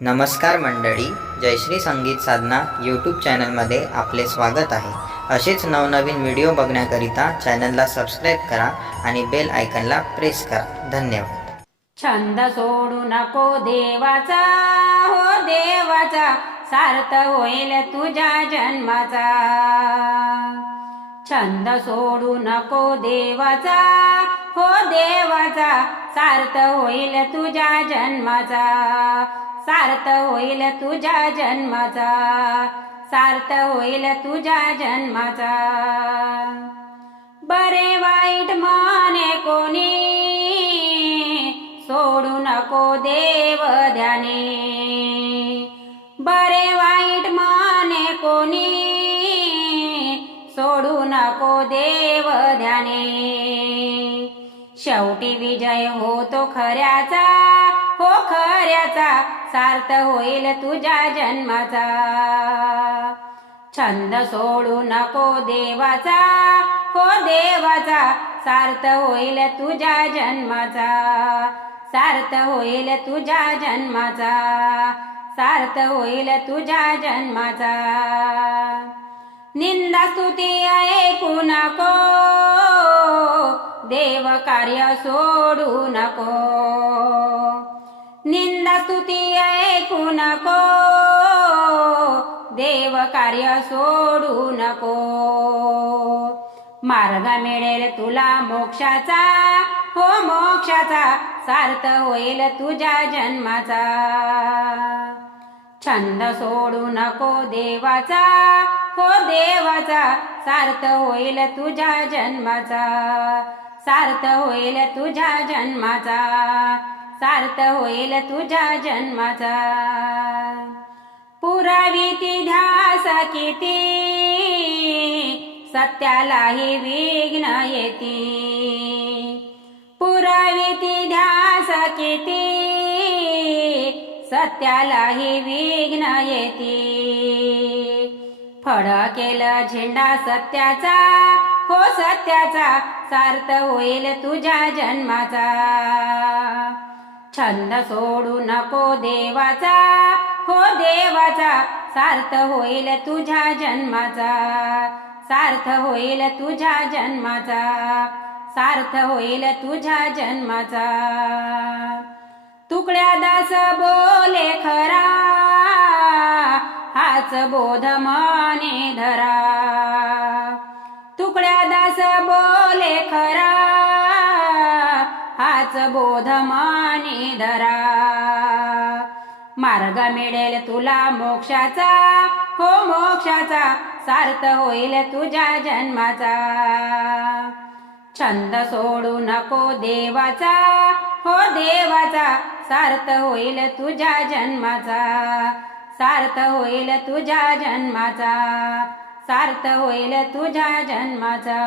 नमस्कार मंडळी जयश्री संगीत साधना यूट्यूब चॅनलमध्ये आपले स्वागत आहे. असेच नवनवीन व्हिडिओ बघण्याकरिता चॅनलला सबस्क्राईब करा आणि बेल आयकनला प्रेस करा. धन्यवाद. छंद सोडू नको देवाचा हो देवाचा सार्थ होईल तुझ्या जन्माचा. छंद सोडू नको देवाचा हो देवाचा सार्थ होईल तुझ्या जन्माचा. सार्थ होईल तुझ्या जन्माचा. सार्थ होईल तुझ्या जन्माचा. बरे वाईट माने कोणी सोडू नको देव ध्याने. बरे वाईट माने कोणी सोडू नको देव ध्याने. शेवटी विजय होतो खऱ्याचा. हो खऱ्याचा सार्थ होईल तुझ्या जन्माचा. छंद सोडू नको देवाचा हो देवाचा सार्थ होईल तुझ्या जन्माचा. सार्थ होईल तुझ्या जन्माचा सार्थ होईल तुझ्या जन्माचा. निंदा स्तुती ऐकू नको देव कार्य सोडू नको. निंद स्तुती ऐकू नको देव कार्य सोडू नको. मार्ग मिळेल तुला मोक्षाचा हो मोक्षाचा सार्थ होईल तुझ्या जन्माचा. छंद सोडू नको देवाचा हो देवाचा सार्थ होईल तुझ्या जन्माचा. सार्थ होईल तुझ्या जन्माचा. सार्थ होईल तुझ्या जन्माचा. पुरावी ती ध्यास किती? सत्यालाही विघ्न येते. पुरावी ती ध्यास किती? सत्यालाही विघ्न येते. फळ केलं झेंडा सत्याचा हो सत्याचा सार्थ होईल तुझ्या जन्माचा. छंद सोडू नको देवाचा. हो देवाचा सार्थ होईल तुझ्या जन्माचा. सार्थ होईल तुझ्या जन्माचा. सार्थ होईल तुझ्या जन्माचा. तुकड्या दास बोले खरा हाच बोध माने धरा. तुकड्या दास बोले खरा हाच बोध माने धरा मार्ग मिळेल तुला मोक्षाचा हो मोक्षाचा सार्थ होईल तुझ्या जन्माचा. छंद सोडू नको देवाचा हो देवाचा सार्थ होईल तुझ्या जन्माचा. सार्थ होईल तुझ्या जन्माचा सार्थ होईल तुझ्या जन्माचा.